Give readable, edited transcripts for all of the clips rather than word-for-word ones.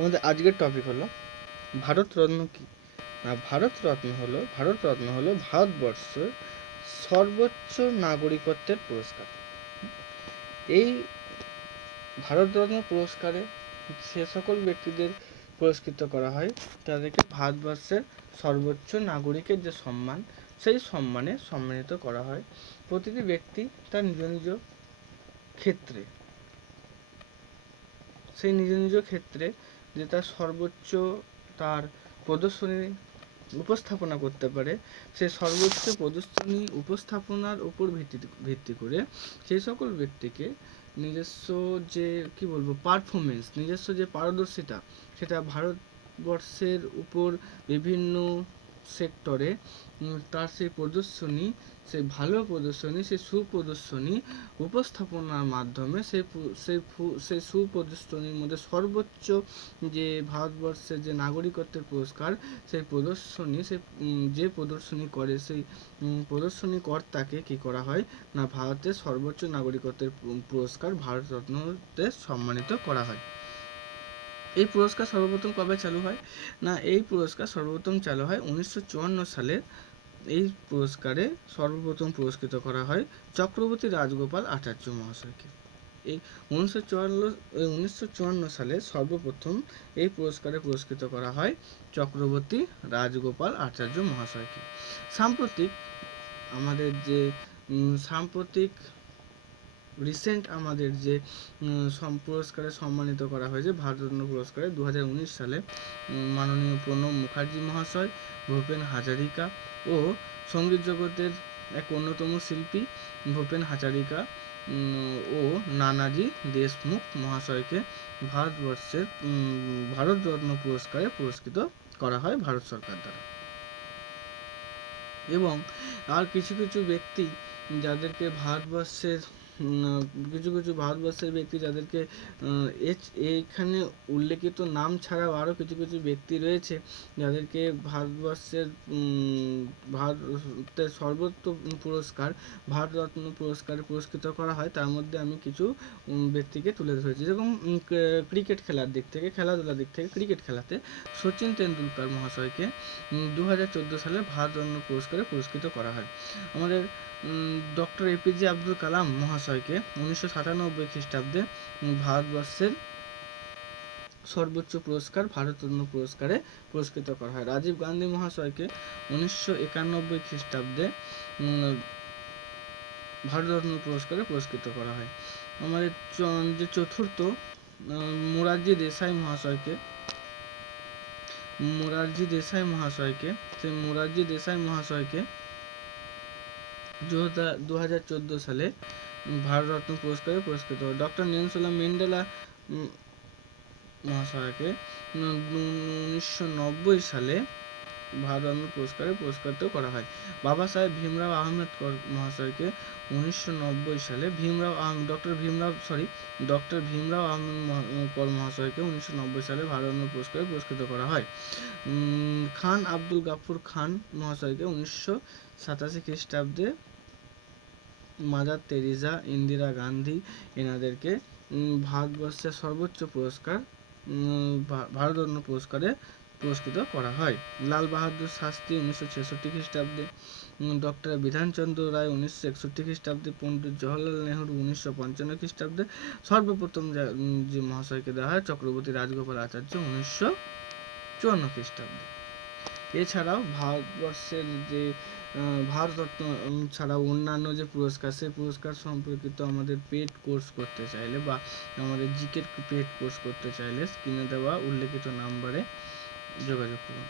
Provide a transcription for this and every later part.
আমাদের আজকের টপিক হলো ভারতরত্ন কি না। ভারতরত্ন হলো ভারতবর্ষের সর্বোচ্চ নাগরিকত্বের পুরস্কার। এই ভারতরত্ন পুরস্কারে সে সকল ব্যক্তিদের পুরস্কৃত করা হয় তাদেরকে ভারতবর্ষের সর্বোচ্চ নাগরিকের যে সম্মান, সেই সম্মানে সম্মানিত করা হয়। প্রতিটি ব্যক্তি তার নিজ নিজ ক্ষেত্রে যে তার সর্বোচ্চ তার প্রদর্শনী উপস্থাপনা করতে পারে, সেই সর্বোচ্চ প্রদর্শনী উপস্থাপনার উপর ভিত্তি করে সেই সকল ব্যক্তিকে নিজস্ব যে পারফরমেন্স, নিজস্ব যে পারদর্শিতা, সেটা ভারতবর্ষের উপর বিভিন্ন সেক্টরে তার সেই প্রদর্শনী, সেই ভালো প্রদর্শনী, সেই সুপ্রদর্শনী উপস্থাপনার মাধ্যমে সেই সুপ্রদর্শনীর মধ্যে সর্বোচ্চ যে ভারতবর্ষের যে নাগরিকত্বের পুরস্কার, সেই প্রদর্শনী যে প্রদর্শনী করে সেই প্রদর্শনী কর্তাকে কি করা হয় না, ভারতের সর্বোচ্চ নাগরিকত্বের পুরস্কার ভারতরত্নতে সম্মানিত করা হয়। এই পুরস্কার সর্বপ্রথম কবে চালু হয় না, এই পুরস্কার সর্বপ্রথম চালু হয় 1954 সালে। এই পুরস্কারে সর্বপ্রথম পুরস্কৃত করা হয় চক্রবর্তী রাজগোপাল আচার্য মহাশয়কে। এই 1954 সালে সর্বপ্রথম এই পুরস্কারে পুরস্কৃত করা হয় চক্রবর্তী রাজগোপাল আচার্য মহাশয়কে। সাম্প্রতিক রিসেন্ট আমাদের যে পুরস্কারে সম্মানিত করা হয়েছে ভারতরত্ন পুরস্কারে 2019 সালে মাননীয় প্রণব মুখার্জি মহাশয়, ভূপেন হাজারিকা ও সঙ্গীত জগতের এক অন্যতম শিল্পী ভূপেন হাজারিকা ও নানাজি দেশমুখ মহাশয়কে ভারতরত্ন পুরস্কারে পুরস্কৃত করা হয় ভারত সরকার দ্বারা। এবং আর কিছু কিছু ব্যক্তি যাদেরকে ভারতবর্ষের ব্যক্তি যাদেরকে এইখানে উল্লেখিত নাম ছাড়াও আরও কিছু কিছু ব্যক্তি রয়েছে যাদেরকে ভারতের সর্বোচ্চ পুরস্কার ভারতরত্ন পুরস্কারে পুরস্কৃত করা হয়। তার মধ্যে আমি কিছু ব্যক্তিকে তুলে ধরেছি। যেরকম ক্রিকেট খেলার দিক থেকে, খেলাধুলার দিক থেকে, ক্রিকেট খেলাতে সচিন তেন্ডুলকর মহাশয়কে 2014 সালে ভারতরত্ন পুরস্কারে পুরস্কৃত করা হয়। আমাদের ডক্টর এপিজে আব্দুল কালাম মহাশয়কে 1997 খ্রিস্টাব্দে ভারতবর্ষের সর্বোচ্চ পুরস্কার ভারতরত্ন পুরস্কারে পুরস্কৃত করা হয়। রাজীব গান্ধী মহাশয়কে 1991 খ্রিস্টাব্দে ভারতরত্ন পুরস্কারে পুরস্কৃত করা হয়। আমাদের যে চতুর্থ মোরারজি দেশাই মহাশয়কে সেই মোরারজি দেশাই মহাশয়কে 2014 সালে ভারতরত্ন পুরস্কারে পুরস্কৃত হয়। ডক্টর নেলসন ম্যান্ডেলা মহাশয়কে 1990 সালে ভারতরত্ন পুরস্কারে পুরস্কৃত করা হয়। বাবা সাহেব ভীমরাও আম্বেদকর মহাশয়কে 1990 সালে ডক্টর ভীমরাও আম্বেদকর মহাশয়কে 1990 সালে ভারতরত্ন পুরস্কারে পুরস্কৃত করা হয়। খান আব্দুল গাফুর খান মহাশয়কে 1987 খ্রিস্টাব্দে মাদার তেরেসা, ইন্দিরা গান্ধী এনাদেরকে ভারতবর্ষের সর্বোচ্চ পুরস্কার ভারতরত্ন পুরস্কারে পুরস্কৃত করা হয়। লাল বাহাদুর শাস্ত্রী 1966 খ্রিস্টাব্দে, ডক্টর বিধানচন্দ্র রায় 1961 খ্রিস্টাব্দে, পণ্ডিত জওহরলাল নেহরু 1955 খ্রিস্টাব্দে, সর্বপ্রথম যে মহাশয়কে দেওয়া হয় চক্রবর্তী রাজগোপাল আচার্য 1954 খ্রিস্টাব্দে। এছাড়াও ভারতবর্ষের যে ভারতরত্ন ছাড়াও অন্যান্য যে পুরস্কার, সেই পুরস্কার সম্পর্কিত আমাদের পেড কোর্স করতে চাইলে বা আমাদের জিকের পেড কোর্স করতে চাইলে স্ক্রিনে দেওয়া উল্লেখিত নাম্বারে যোগাযোগ করুন,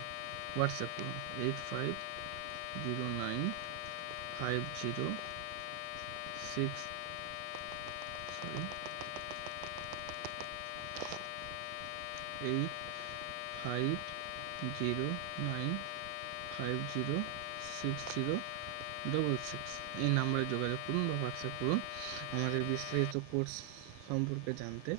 হোয়াটসঅ্যাপ করুন 8509506066 এই নাম্বারে যোগাযোগ করুন বা হোয়াটসঅ্যাপ করুন আমাদের বিস্তারিত কোর্স সম্পর্কে জানতে।